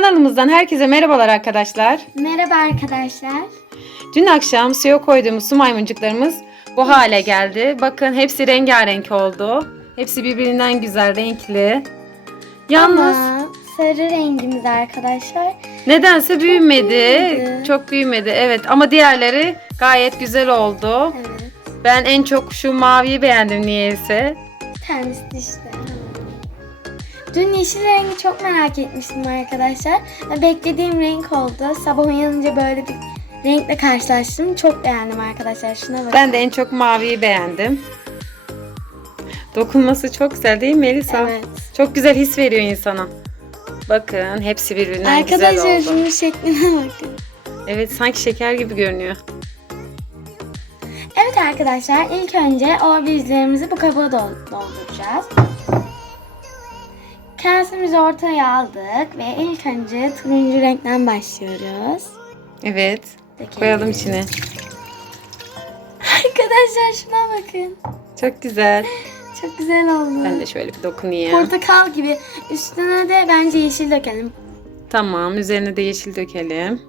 Kanalımızdan herkese merhabalar arkadaşlar. Merhaba arkadaşlar. Dün akşam suya koyduğumuz su maymuncuklarımız bu hale geldi. Bakın hepsi rengarenk oldu. Hepsi birbirinden güzel, renkli. Yalnız Ama sarı rengimiz arkadaşlar. nedense büyümedi. büyümedi. Çok büyümedi. Evet ama diğerleri gayet güzel oldu. Evet. Ben en çok şu maviyi beğendim niyeyse. De işte. Dün yeşil rengi çok merak etmiştim arkadaşlar. Ve Beklediğim renk oldu. Sabah uyanınca böyle bir renkle karşılaştım. Çok beğendim arkadaşlar. Şuna bakın. Ben de en çok maviyi beğendim. Dokunması çok güzel değil mi Elisa? Evet. Çok güzel his veriyor insana. Bakın hepsi birbirinden güzel Arkadaşlar oldu. şunun şekline bakın. Evet sanki şeker gibi görünüyor. Evet arkadaşlar ilk önce o bizlerimizi bu kaba dol- dolduracağız. Kasemizi ortaya aldık ve ilk önce turuncu renkten başlıyoruz. Evet. Dökelim. Koyalım içine. Arkadaşlar şuna bakın. Çok güzel. Çok güzel oldu. Ben de şöyle bir dokunayım. Portakal gibi. Üstüne de bence yeşil dökelim. Tamam. Üzerine de yeşil dökelim.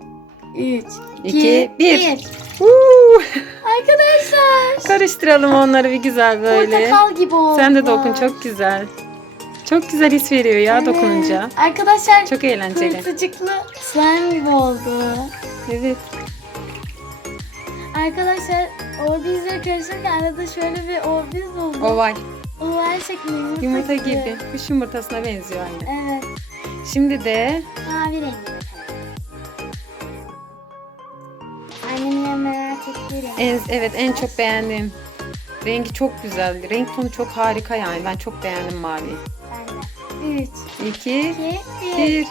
3, İki, bir. Uuu. Arkadaşlar. Karıştıralım onları bir güzel böyle. Portakal gibi oldu. Sen de dokun çok güzel. Çok güzel his veriyor ya dokununca. Arkadaşlar Çok eğlenceli. Pırtıcıklı slime gibi oldu. Evet. Arkadaşlar orbizle karışırken arada şöyle bir orbiz oldu. Oval. Oval şeklinde yumurta, Yumurta gibi. Kuş yumurtasına benziyor aynı. Evet. Şimdi de Mavi. Annemin en merak ettiği renk. en, evet en çok beğendiğim. Rengi çok güzel. Renk tonu çok harika yani. Ben çok beğendim mavi. Ben de. 3, 2, 2, 1. 1.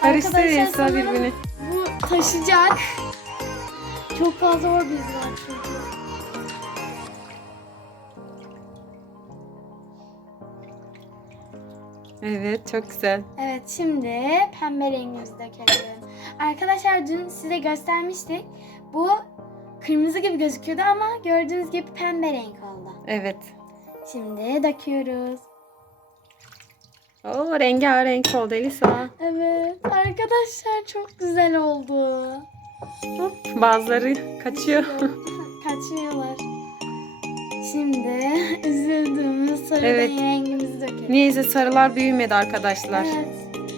Karıştır Arkadaşlar Elsa sanırım birbirine. Bu taşıyacak. Çok fazla orbiz var çünkü. Evet çok güzel. Evet şimdi pembe rengimizi dökelim. Arkadaşlar dün size göstermiştik. Bu kırmızı gibi gözüküyordu ama gördüğünüz gibi pembe renk oldu. Evet. Şimdi döküyoruz. Oo rengarenk oldu Elisa. Evet arkadaşlar çok güzel oldu. Hop, bazıları kaçıyor. Kaçmıyorlar. Şimdi üzüldüğümüz sarı Evet. rengimizi dökelim. Niyeyse sarılar büyümedi arkadaşlar. Evet.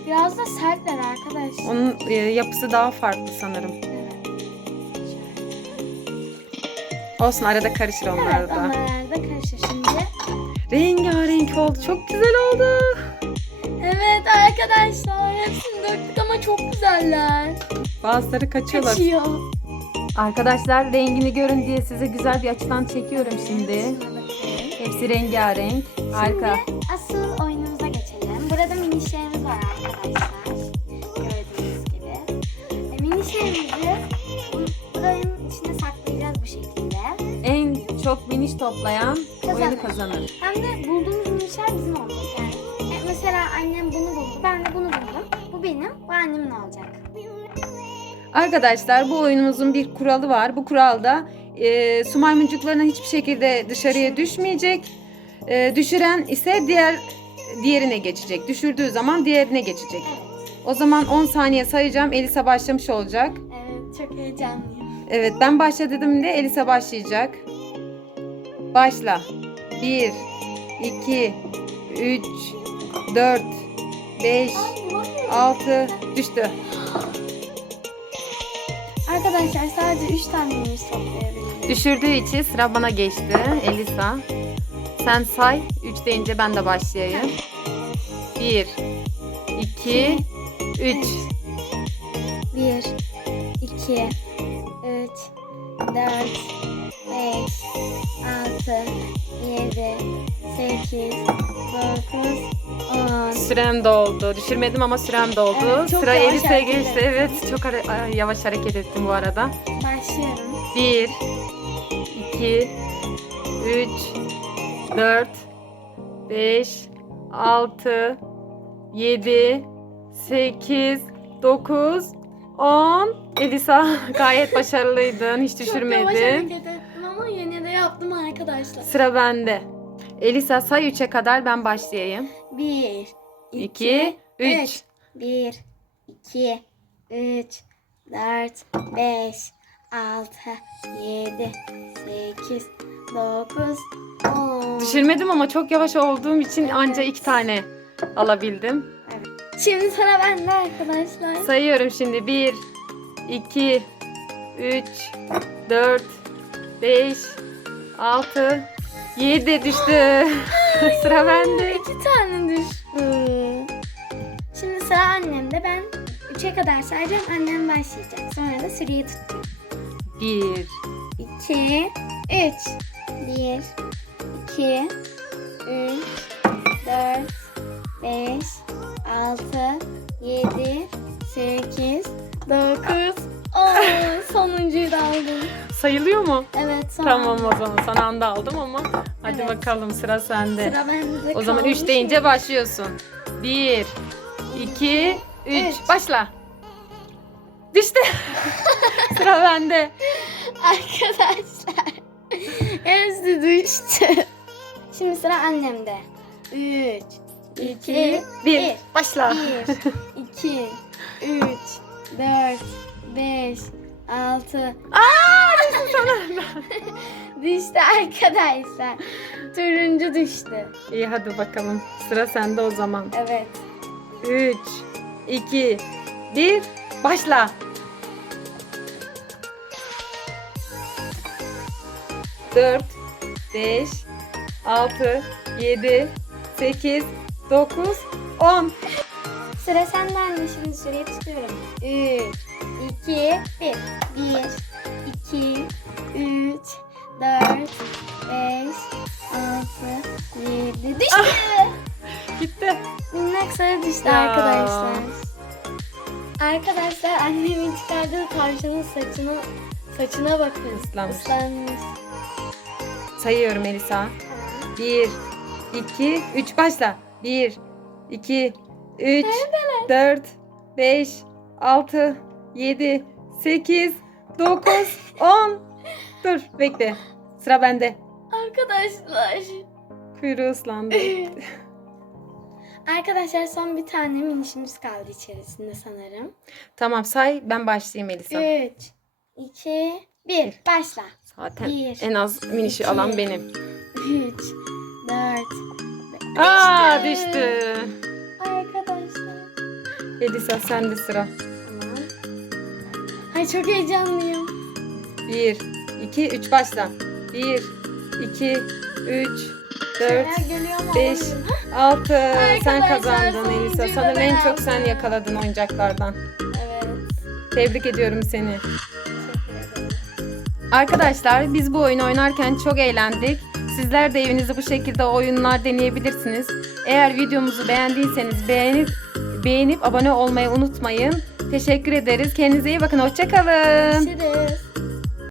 Biraz da sertler arkadaşlar. Onun e, yapısı daha farklı sanırım. Evet. Olsun arada karışır onlar Evet da. onlar da karışır şimdi. Rengarenk oldu. Çok güzel oldu. Evet arkadaşlar hepsini döktük ama çok güzeller. Bazıları kaçıyorlar. Kaçıyor. Arkadaşlar rengini görün diye size güzel bir açıdan çekiyorum şimdi. Hepsi rengarenk. Harika. Şimdi asıl miniş toplayan oyunu kazanır. Hem de bulduğumuz minişler bizim olacak yani. E, mesela annem bunu buldu, ben de bunu buldum. Bu benim, bu annemin olacak. Arkadaşlar bu oyunumuzun bir kuralı var. Bu kuralda e, su maymuncuklarının hiçbir şekilde dışarıya düşmeyecek. E, düşüren ise diğer diğerine geçecek. Düşürdüğü zaman diğerine geçecek. Evet, O zaman 10 saniye sayacağım. Elisa başlamış olacak. evet çok heyecanlıyım. Evet ben başla dedim de Elisa başlayacak. Başla. 1 2 3 4 5 6 düştü. Arkadaşlar sadece 3 tane miniş toplayabilirim. Düşürdüğü için sıra bana geçti. Elisa. Sen say. 3 deyince ben de başlayayım. 1 2 3 1, 2, 3, 4, 5, 6, 7, 8, 9, 10. Sürem doldu. Düşürmedim ama sürem doldu. Evet, çok Sıra yavaş hareket geçti. Evet, çok hare- ay, yavaş hareket ettim bu arada. Başlıyorum. 1 2 3 4 5 6 7 8 9 10 Elisa gayet başarılıydın. Hiç Çok yavaş düşürmedin. hareket ettim yaptım arkadaşlar. Sıra bende. Elisa say 3'e kadar ben başlayayım. 1, 2 3 1, 2, 3, 4, 5, 6, 7, 8, 9, 10. Düşürmedim ama çok yavaş olduğum için anca iki tane alabildim. Şimdi sıra bende arkadaşlar. Sayıyorum şimdi. 1, 2, 3, 4, 5, 6, 7 düştü. Sıra bende. İki tane düştü. Şimdi sıra annemde. Ben 3'e kadar sayacağım. Annem başlayacak. Sonra da süreyi tutacağım. 1, 2, 3. 1, 2, 3, 4, 5, 6, 7, 8, 9, 10. Sonuncuyu da aldım. Sayılıyor mu? Evet son. Tamam o zaman son anda aldım ama hadi Evet. bakalım sıra sende. Sıra bende o zaman 3 kalmış. deyince başlıyorsun. 1, 2, 3 Üç. başla. Düştü. sıra bende. Arkadaşlar. Hepsi düştü. Şimdi sıra annemde. 3, 2, 1 başla. 1, 2, 3, 4, 5, 6. Aa, sana. Düştü arkadaşlar. Turuncu düştü. İyi hadi bakalım. Sıra sende o zaman. Evet. 3, 2, 1 başla. 4, 5, 6, 7, 8, 9, 10. Sıra sende anne şimdi süreyi tutuyorum. 3, çıkardığı tavşanın saçına saçına bakın. Islanmış. Islanmış. Sayıyorum Elisa. 1, 2, 3 başla. 1, 2, 3, 4, 5, 6, 7, 8, 9, 10. Dur bekle. Sıra bende. Arkadaşlar. Kuyruğu ıslandı. Arkadaşlar son bir tane minişimiz kaldı içerisinde sanırım. Tamam say ben başlayayım Elisa. 3, 2, 1 başla. Zaten Bir, en az minişi iki, alan benim. 3, 4, 5. Aa düştü. Arkadaşlar. Elisa sen de sıra. Tamam. Ay çok heyecanlıyım. 1, 2, 3 başla. 1, 2, 3, 4, 5, Altı. Sen kazandın Elisa. Sanırım en çok sen yakaladın oyuncaklardan. Evet. Tebrik ediyorum seni. Arkadaşlar biz bu oyunu oynarken çok eğlendik. Sizler de evinizi bu şekilde oyunlar deneyebilirsiniz. Eğer videomuzu beğendiyseniz beğenip beğenip abone olmayı unutmayın. Teşekkür ederiz. Kendinize iyi bakın. Hoşçakalın. Görüşürüz.